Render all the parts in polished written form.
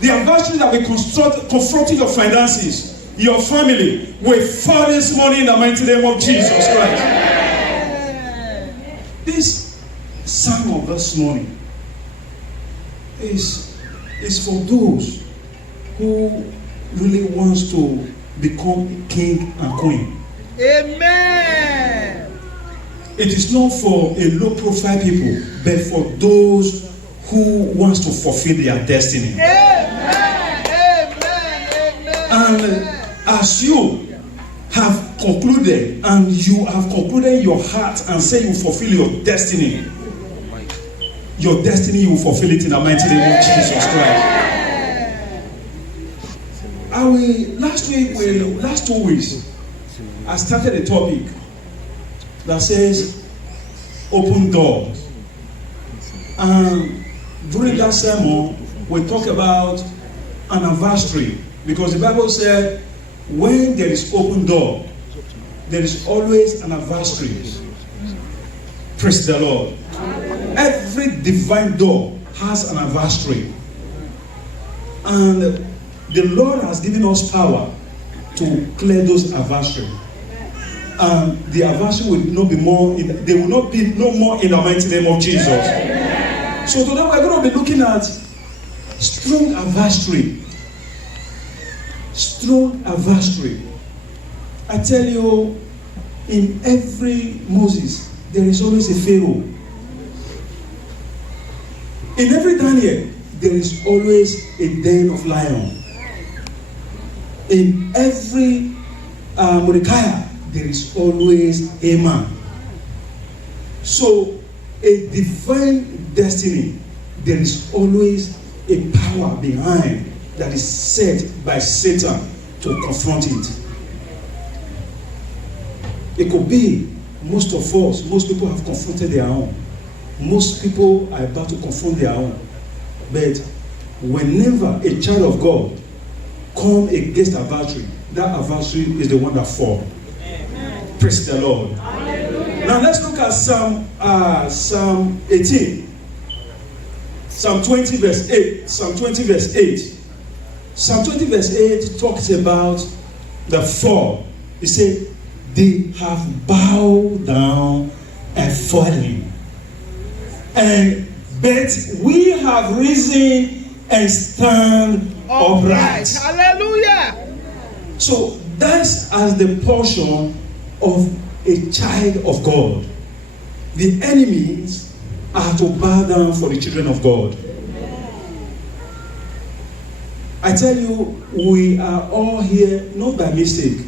The adversity that will confront your finances, your family, will fall this morning in the mighty name of Jesus Christ. This psalm of this morning is for those who really wants to become king and queen. Amen. It is not for a low profile people, but for those who wants to fulfill their destiny. Amen. Amen. And as you have concluded, and you have concluded your heart and say you fulfill your destiny, you will fulfill it in the mighty name of Jesus Christ. Last 2 weeks, I started a topic that says open doors. And during that sermon, we talk about an anniversary, because the Bible said when there is open door, there is always an anniversary. Praise the Lord. Every divine door has an anniversary. And the Lord has given us power to clear those adversaries. And the adversary will not be more, they will not be no more in the mighty name of Jesus. So today we're going to be looking at strong adversary. Strong adversary. I tell you, in every Moses, there is always a Pharaoh. In every Daniel, there is always a den of lion. In every Mordecai, there is always a man. So, a divine destiny, there is always a power behind that is set by Satan to confront it. It could be most of us, most people have confronted their own. Most people are about to confront their own. But whenever a child of God come against adversary, that adversary is the one that falls. Praise the Lord. Hallelujah. Now let's look at Psalm 18. Psalm 20 verse 8. Psalm 20 verse 8. Psalm 20 verse 8 talks about the fall. He said, they have bowed down and fallen. But we have risen and stand upright. Hallelujah. So that's as the portion of a child of God. The enemies are to bow down for the children of God. I tell you, we are all here not by mistake.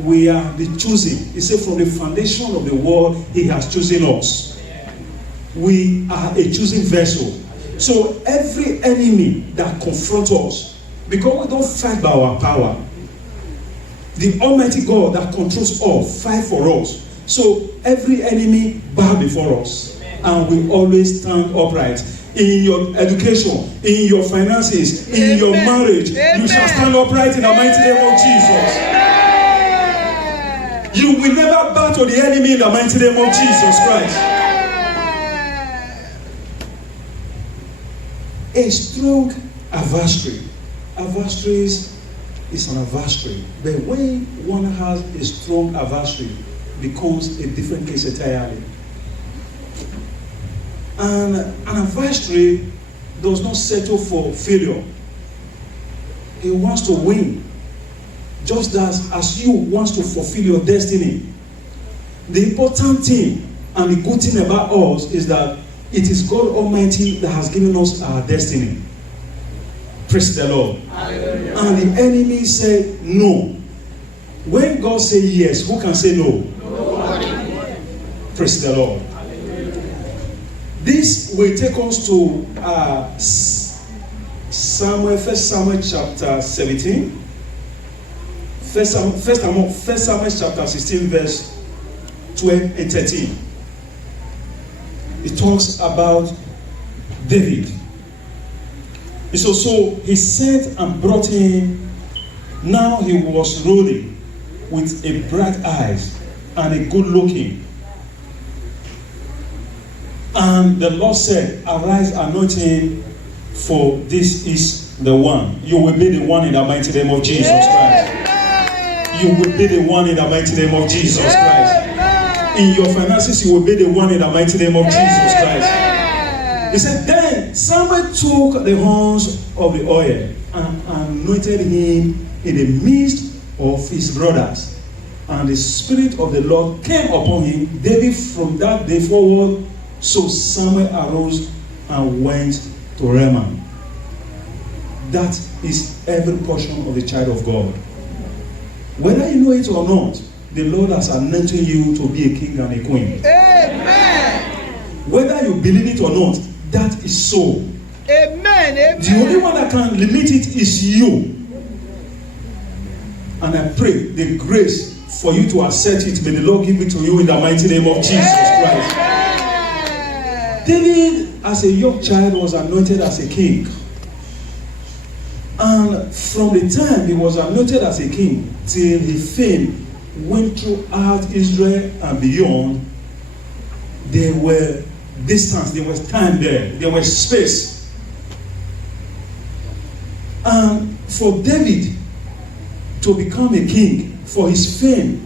We are the chosen. He said from the foundation of the world, He has chosen us. We are a chosen vessel. So every enemy that confronts us, because we don't fight by our power, the Almighty God that controls all fight for us. So every enemy bow before us, and we always stand upright. In your education, in your finances, in your marriage, you shall stand upright in the mighty name of Jesus. You will never bow to the enemy in the mighty name of Jesus Christ. A strong adversary. Adversaries is an adversary. But when one has a strong adversary, it becomes a different case entirely. And an adversary does not settle for failure. He wants to win. Just as you want to fulfill your destiny. The important thing and the good thing about us is that it is God Almighty that has given us our destiny. Praise the Lord. Hallelujah. And the enemy said no. When God says yes, who can say no? Nobody. Praise the Lord. Hallelujah. This will take us to 1 Samuel chapter 17. 1 Samuel chapter 16 verse 12 and 13. It talks about David. So he sent and brought him. Now he was rolling with a bright eyes and a good looking. And the Lord said, arise, anoint him, for this is the one. You will be the one in the mighty name of Jesus Christ. You will be the one in the mighty name of Jesus Christ. In your finances, you will be the one in the mighty name of Jesus Christ. He said, then Samuel took the horns of the oil and anointed him in the midst of his brothers. And the Spirit of the Lord came upon him. David from that day forward. So Samuel arose and went to Ramah. That is every portion of the child of God. Whether you know it or not, the Lord has anointed you to be a king and a queen. Amen. Whether you believe it or not, that is so. Amen. Amen. The only one that can limit it is you. And I pray the grace for you to accept it, may the Lord give it to you in the mighty name of Jesus Christ. David, as a young child, was anointed as a king. And from the time he was anointed as a king till his fame went throughout Israel and beyond, there were distance, there was time there was space. And for David to become a king, for his fame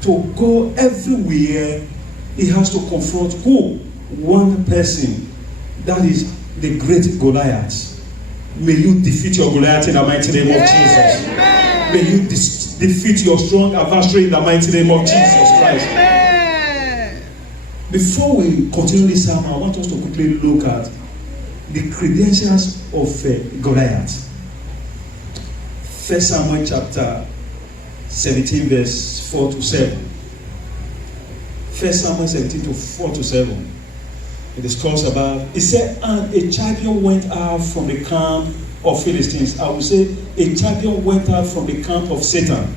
to go everywhere, he has to confront who? One person. That is the great Goliath. May you defeat your Goliath in the mighty name of Jesus. May you defeat your strong adversary in the mighty name of Jesus Christ. Before we continue this sermon, I want us to quickly look at the credentials of Goliath. 1 Samuel chapter 17 verse 4 to 7. 1 Samuel 17 to 4 to 7. It talks about, it said, and a champion went out from the camp of Philistines. I will say, a champion went out from the camp of Satan.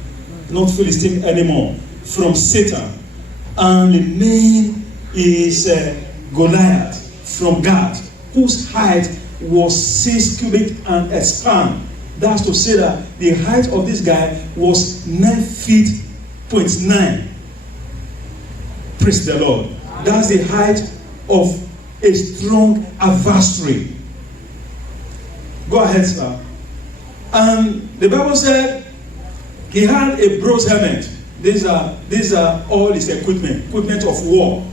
Not Philistine anymore. From Satan. And the name is Goliath from Gath, whose height was 6 cubits and a span. That's to say that the height of this guy was 9 feet, 0.9. Praise the Lord. That's the height of a strong adversary. Go ahead, sir. And the Bible said he had a bronze helmet. These are all his equipment of war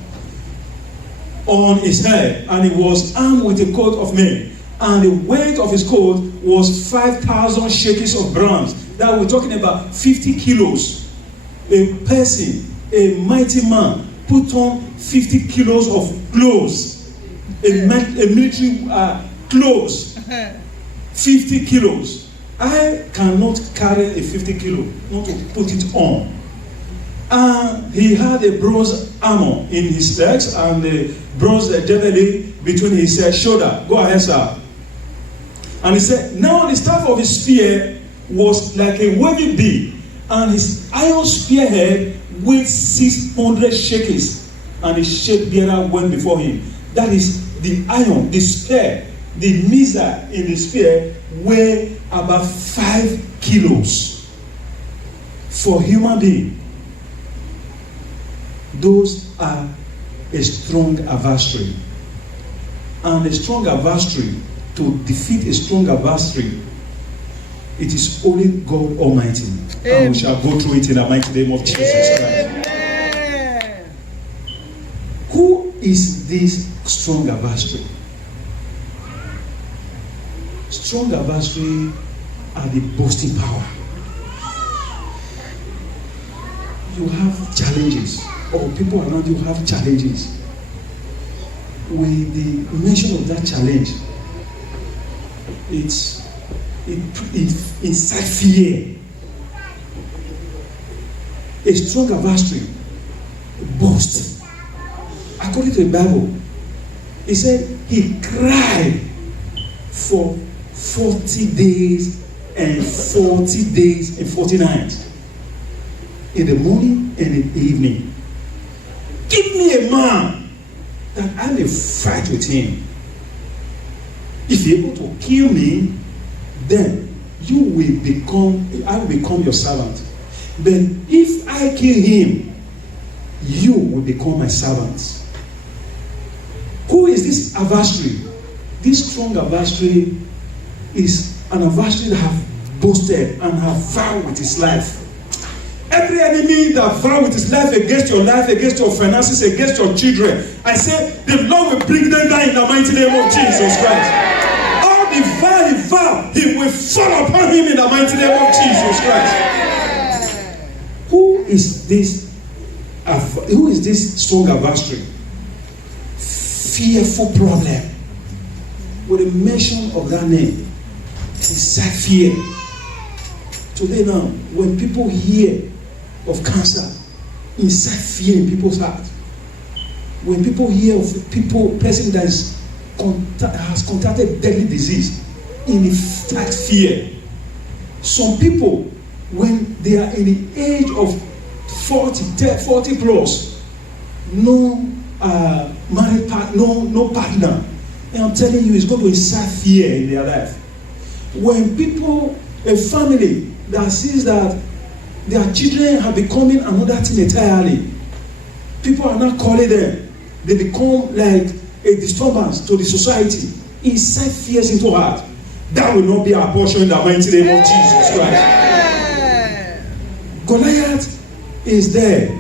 on his head, and he was armed with a coat of mail. And the weight of his coat was 5,000 shekels of bronze. That we're talking about 50 kilos. A person, a mighty man, put on 50 kilos of clothes. A military clothes. 50 kilos. I cannot carry a 50 kilo, not to put it on. And he had a bronze armor in his legs and a bronze javelin between his shoulder. Go ahead, sir. And he said, now the staff of his spear was like a waving bead, and his iron spearhead weighed 600 shekels, and the shield bearer went before him. That is the iron, the spear, the missile in the spear weigh about 5 kilos. For human being, those are a strong adversary. And a strong adversary, to defeat a strong adversary, it is only God Almighty. Amen. And we shall go through it in the mighty name of Jesus Christ. Who is this strong adversary? Strong adversary are the boasting power. You have challenges, or people around you have challenges. With the mention of that challenge, it incites fear. A strong adversary boasts. According to the Bible, it said he cried for 40 days and 40 days and 40 nights. In the morning and in the evening. Give me a man that I may fight with him. If you're able to kill me, then I will become your servant. Then if I kill him, you will become my servants. Who is this adversary? This strong adversary is an adversary that have boasted and have vowed with his life. Every enemy that vow with his life, against your finances, against your children, I say the Lord will bring them down in the mighty name of Jesus Christ. All the vow, he will fall upon him in the mighty name of Jesus Christ. Who is this strong adversary? Fearful problem. With the mention of that name, inside fear. Today now, when people hear of cancer, inside fear in people's heart. When people hear of person that has contracted deadly disease, inside fear. Some people, when they are in the age of 40 plus, no married partner, no partner, and I'm telling you, it's going to incite fear in their life. When people, a family that sees that their children are becoming another thing entirely, people are not calling them, they become like a disturbance to the society, incite fears into heart. That will not be our portion in the mighty name of Jesus Christ. Goliath is there.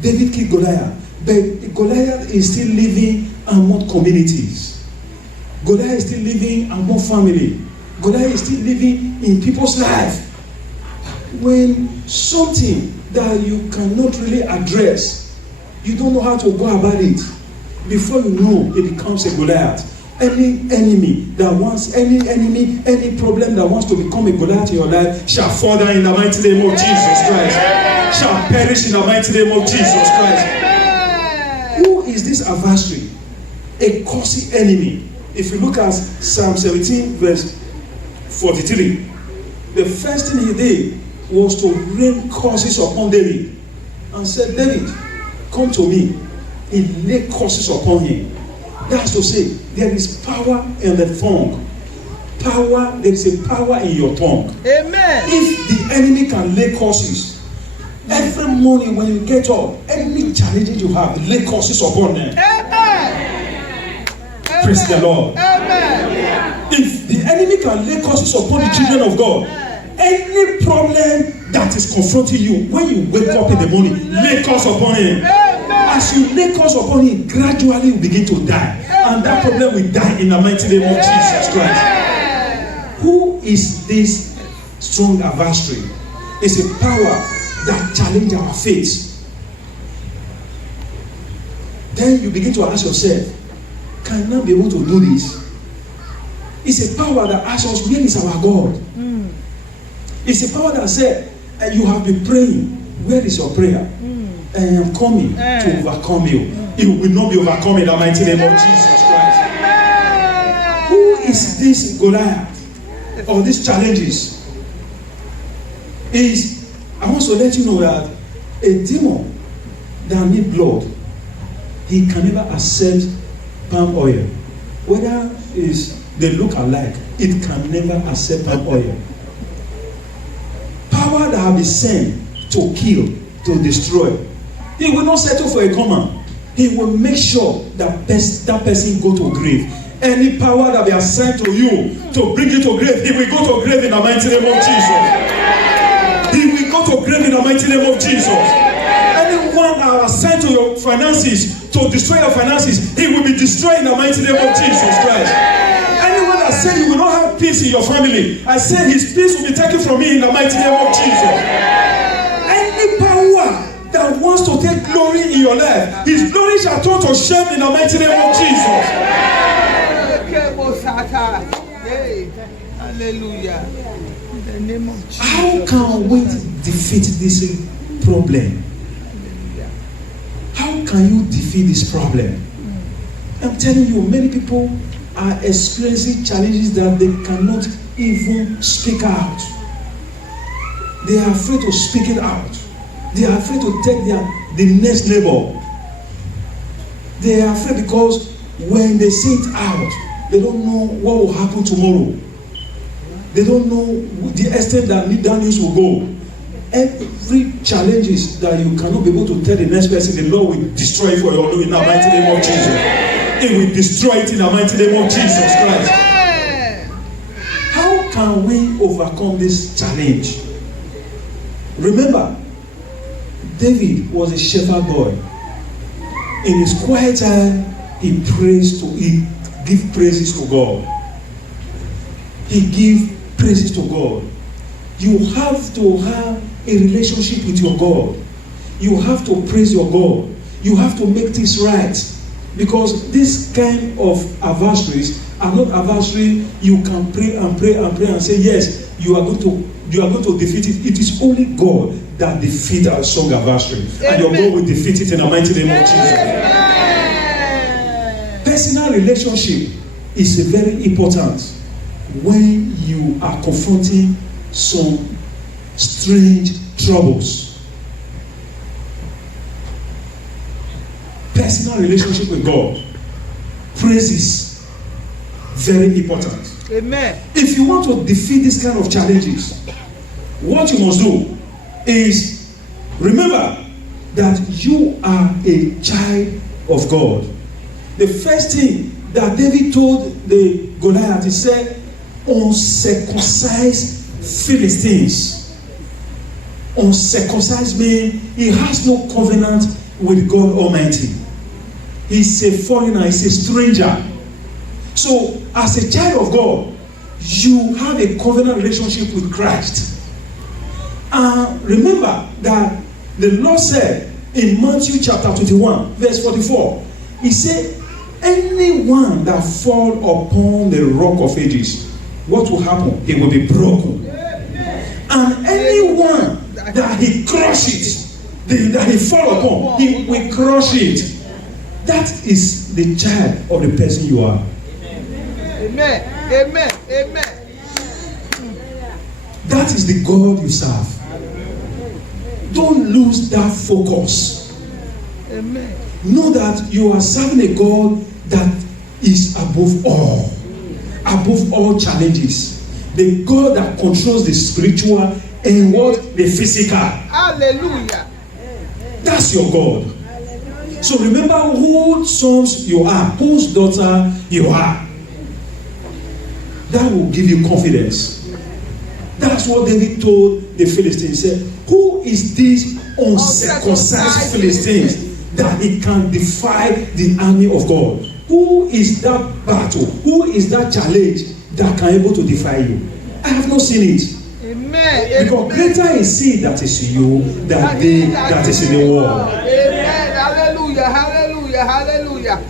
David killed Goliath, but Goliath is still living among communities. Goliath is still living among family. Goliath is still living in people's life. When something that you cannot really address, you don't know how to go about it, before you know, it becomes a Goliath. Any enemy that wants, any problem that wants to become a Goliath in your life shall fall down in the mighty name of Jesus Christ. Shall perish in the mighty name of Jesus Christ. Who is this adversary? A cursing enemy. If you look at Psalm 17 verse 43, the first thing he did was to rain curses upon David and said, David, come to me. He laid curses upon him. That's to say, there is power in the tongue. There is a power in your tongue. Amen. If the enemy can lay curses, every morning when you get up, any challenges you have, lay curses upon them. Amen. Praise the Lord. Amen. If the enemy can lay curses upon the children of God, any problem that is confronting you, when you wake up in the morning, lay curse upon him. As you lay curse upon him, gradually you begin to die. And that problem will die in the mighty name of Jesus Christ. Who is this strong adversary? It's a power that challenges our faith. Then you begin to ask yourself, can I be able to do this? It's a power that asks us, where is our God? It's a power that said, you have been praying, where is your prayer? I am coming to overcome you. You will not be overcome in the mighty name of Jesus Christ. Who is this Goliath? Or these challenges? I want to let you know that a demon that needs blood, he can never accept palm oil. Whether they look alike, it can never accept palm oil. Power that have been sent to kill, to destroy, he will not settle for a common. He will make sure that that person go to grave. Any power that be assigned to you to bring you to grave, he will go to grave in the mighty name of Jesus. He will go to grave in the mighty name of Jesus. Anyone that are assigned to your finances to destroy your finances, he will be destroyed in the mighty name of Jesus Christ. Anyone that said you will not have peace in your family, I say his peace will be taken from me in the mighty name of Jesus. Any power that wants to take glory in your life, his glory shall turn to shame in the mighty name of Jesus. Hallelujah. In the name of Jesus. How can we defeat this problem? How can you defeat this problem? I'm telling you, many people are experiencing challenges that they cannot even speak out. They are afraid to speak it out. They are afraid to take the next level. They are afraid because when they say it out, they don't know what will happen tomorrow. They don't know the extent that that news will go. Every challenges that you cannot be able to tell the next person, the Lord will destroy it for your in the mighty name of Jesus. It will destroy it in the mighty name of Jesus Christ. How can we overcome this challenge? Remember, David was a shepherd boy. In his quiet time, he give praises to God. He give praises to God. You have to have a relationship with your God. You have to praise your God. You have to make things right. Because this kind of adversaries are not adversary you can pray and pray and pray and say, yes, you are going to defeat it. It is only God that defeats our strong adversary. Amen. And your God will defeat it in the mighty name of Jesus. Amen. Personal relationship is very important when you are confronting some strange troubles. Personal relationship with God. Praises, very important. Amen. If you want to defeat this kind of challenges, what you must do is remember that you are a child of God. The first thing that David told the Goliath, he said, uncircumcised Philistines. Uncircumcised means he has no covenant with God Almighty. He's a foreigner, he's a stranger. So, as a child of God, you have a covenant relationship with Christ. Remember that the Lord said in Matthew chapter 21, verse 44, he said, anyone that fall upon the rock of ages, what will happen? He will be broken. And anyone that he crushes, that he fall upon, he will crush it. That is the child of the person you are. Amen. Amen. Amen. That is the God you serve. Don't lose that focus. Amen. Know that you are serving a God that is above all challenges. The God that controls the spiritual and what? The physical. Hallelujah. That's your God. So remember whose sons you are, whose daughter you are. That will give you confidence. That's what David told the Philistines. He said, who is this uncircumcised Philistines that he can defy the army of God? Who is that battle? Who is that challenge that can able to defy you? I have not seen it. Amen. Because greater is he that is in you than they that is in the world. Amen. Hallelujah. Hallelujah. Hallelujah.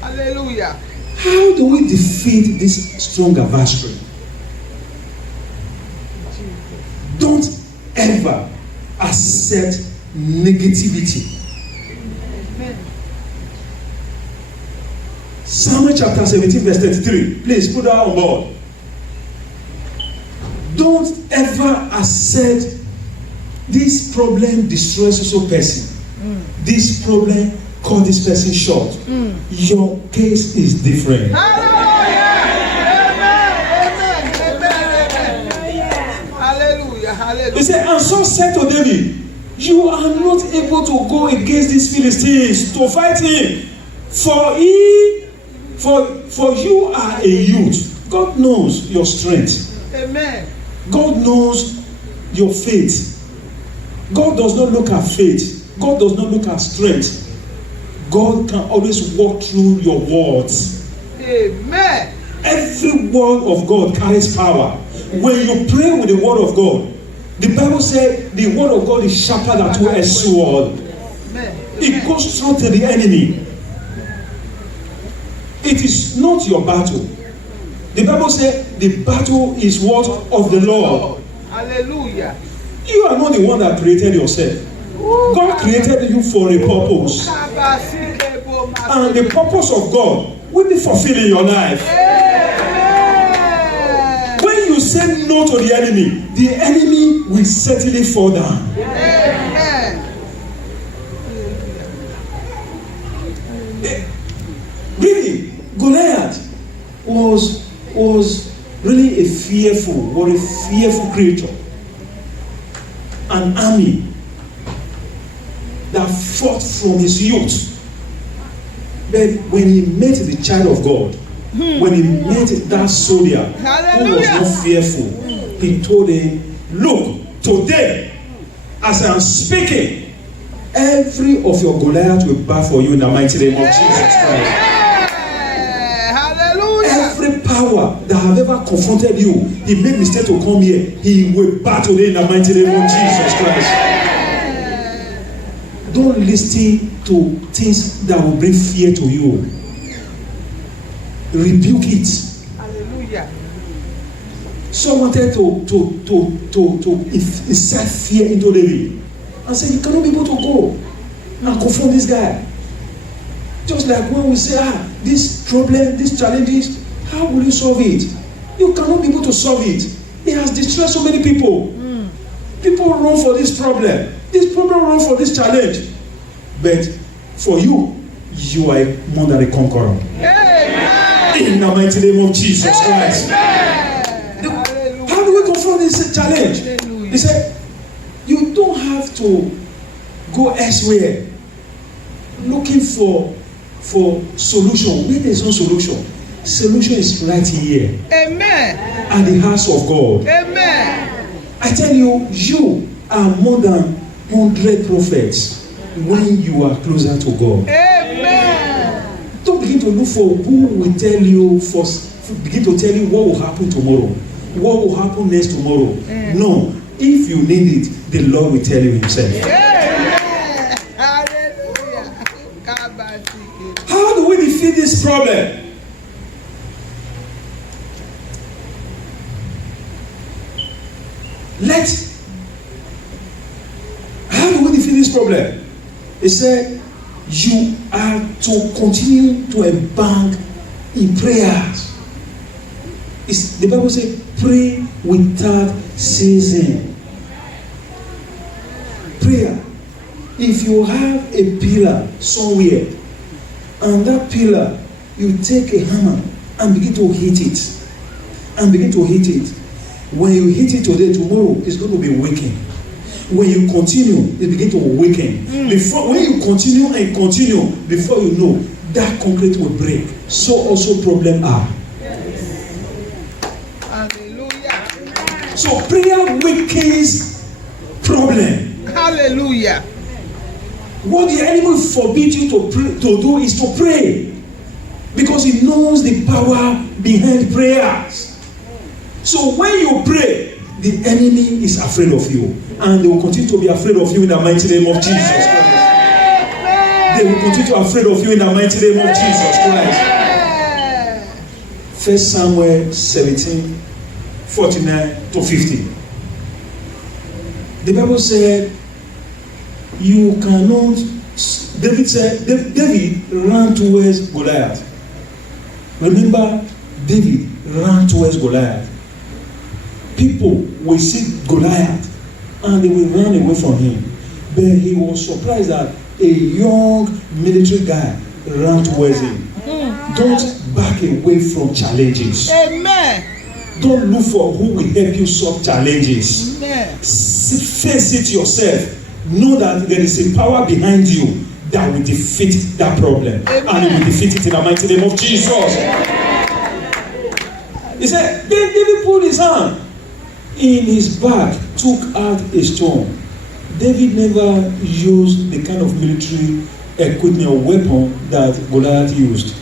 Hallelujah. How do we defeat this strong adversary? Don't ever accept negativity. Psalm chapter 17 verse 33. Please put that on board. Don't ever accept this problem destroys a person. This problem cut this person short. Your case is different. Hallelujah. Amen. Amen. Amen. Hallelujah. Hallelujah. He said, and Saul said to David, you are not able to go against these Philistines to fight him, for you are a youth. God knows your strength. Amen. God knows your faith. God does not look at faith. God does not look at strength. God can always walk through your words. Amen. Every word of God carries power. When you pray with the word of God, the Bible said the word of God is sharper than two-edged sword. It goes through to the enemy. It is not your battle. The Bible said the battle is what? Of the Lord. Hallelujah. You are not the one that created yourself. God created you for a purpose. And the purpose of God will be fulfilled in your life. When you say no to the enemy will certainly fall down. Really, Goliath was really a fearful creature. An army that fought from his youth. But when he met the child of God, when he met that soldier who was not fearful, he told him, look, today, as I am speaking, every of your Goliath will bow for you in the mighty name of Jesus Christ. Every power that have ever confronted you, he made mistake to come here, he will bow today in the mighty name of Jesus Christ. Don't listen to things that will bring fear to you. Rebuke it. Hallelujah. Some wanted to incite fear into David and say, you cannot be able to go and confront this guy. Just like when we say, this problem, these challenges, how will you solve it? You cannot be able to solve it. It has destroyed so many people. People run for this problem. This problem run for this challenge. But for you, you are more than a conqueror. Amen. In the mighty name of Jesus Christ. How do we confront this challenge? Hallelujah. He said, you don't have to go elsewhere looking for solution. Where there is no solution, solution is right here. Amen. At the house of God. Amen. I tell you, you are more than 100 prophets when you are closer to God. Amen. Don't begin to look for who will tell you first. Begin to tell you what will happen tomorrow, what will happen next tomorrow. No, if you need it, the Lord will tell you himself. Amen. Hallelujah. How do we defeat this problem? How do we defeat this problem? He said, you are to continue to embark in prayers. The Bible says, pray without ceasing. Prayer. If you have a pillar somewhere, and that pillar, you take a hammer and begin to hit it. And begin to hit it. When you hit it today, tomorrow it's going to be weakened. When you continue, it begin to weaken. When you continue and continue, before you know, that concrete will break. So also problems are. Hallelujah. So prayer weakens problem. Hallelujah. What the enemy forbid you to do is to pray, because he knows the power behind prayers. So when you pray, the enemy is afraid of you, and they will continue to be afraid of you in the mighty name of Jesus Christ. They will continue to be afraid of you in the mighty name of Jesus Christ. 1 Samuel 17, 49 to 50. The Bible said, you cannot. David ran towards Goliath. Remember, David ran towards Goliath. People will see Goliath and they will run away from him. But he was surprised that a young military guy ran towards him. Don't back away from challenges. Amen. Don't look for who will help you solve challenges. Amen. Face it yourself. Know that there is a power behind you that will defeat that problem. Amen. And it will defeat it in the mighty name of Jesus. Amen. He said, David put his hand in his bag, took out a stone. David never used the kind of military equipment or weapon that Goliath used.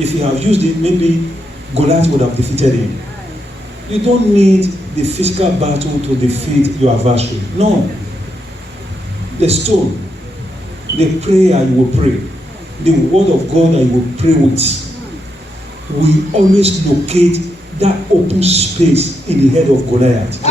If he had used it, maybe Goliath would have defeated him. You don't need the physical battle to defeat your adversary. No. The stone, the prayer you will pray, the word of God that you will pray with, will always locate that open space in the head of Goliath.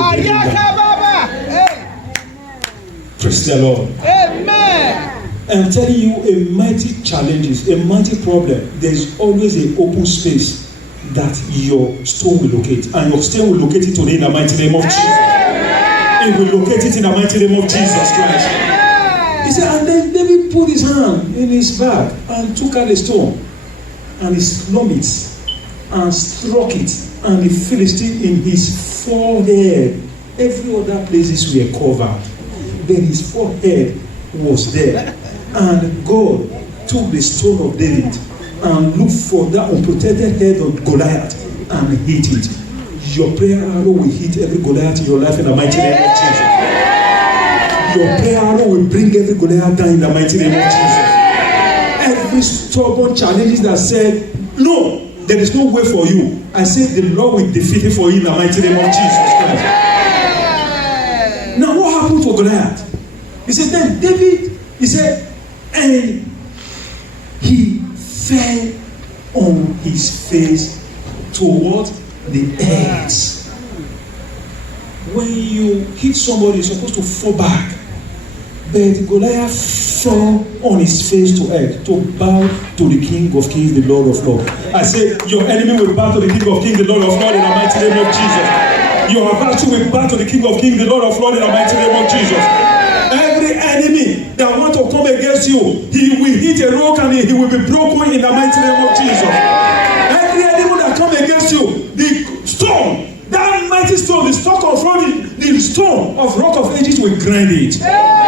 Praise the Lord. Amen. I'm telling you, a mighty challenge, a mighty problem. There is always an open space that your stone will locate, and your stone will locate it today in the mighty name of Jesus. It will locate it in the mighty name of Jesus Christ. He said, and then David put his hand in his bag and took out a stone, and he slung it and struck it, and the Philistine in his forehead. Every other places were covered, then his forehead was there. And God took the stone of David and look for that unprotected head of Goliath and hit it. Your prayer arrow will hit every Goliath in your life in the mighty name of Jesus. Your prayer arrow will bring every Goliath down in the mighty name of Jesus. Every stubborn challenges that said, no, there is no way for you. I say the Lord will defeat it for you in the mighty name of Jesus Christ. Now what happened to Goliath? He said, then David, he said, and he fell on his face toward the earth. When you hit somebody, you're supposed to fall back. But Goliath fell on his face to earth to bow to the King of Kings, the Lord of Lords. I say, your enemy will bow to the King of Kings, the Lord of Lords, in the mighty name of Jesus. Your battle will bow to the King of Kings, the Lord of Lords, in the mighty name of Jesus. Every enemy that wants to come against you, he will hit a rock and he will be broken in the mighty name of Jesus. Every enemy that comes against you, the stone, that mighty stone, the stone confronting the stone of Rock of Ages will grind it.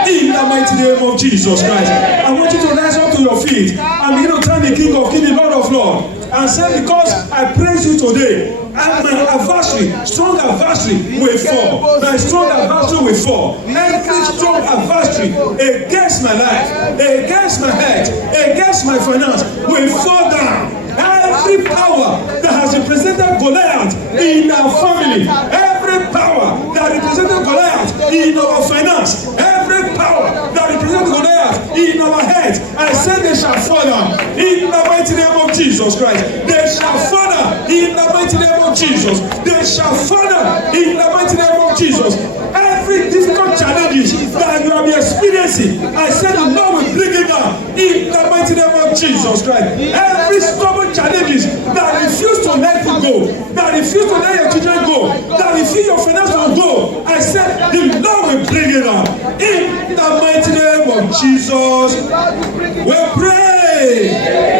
In the mighty name of Jesus Christ. I want you to rise up to your feet and begin to thank the King of Kings, the Lord of Lords, and say, because I praise you today, and my adversary, strong adversary will fall. My strong adversary will fall. Every strong adversary against my life, against my health, against my finance will fall down. Every power that has represented Goliath in our family, every power that represented Goliath in our finance, every power that represented Goliath in our head, I say they shall fall down in the mighty name of Jesus Christ. They shall fall down in the mighty name of Jesus. They shall fall down in the mighty name of Jesus. Every difficult challenges that you have been experiencing, I say the Lord will bring it down in the mighty name of Jesus Christ. Every stubborn challenges that refuse to let you go, that refuse to let your children go, that refuse your finance to go, I said the Lord will bring it down in the mighty name of Jesus. We pray.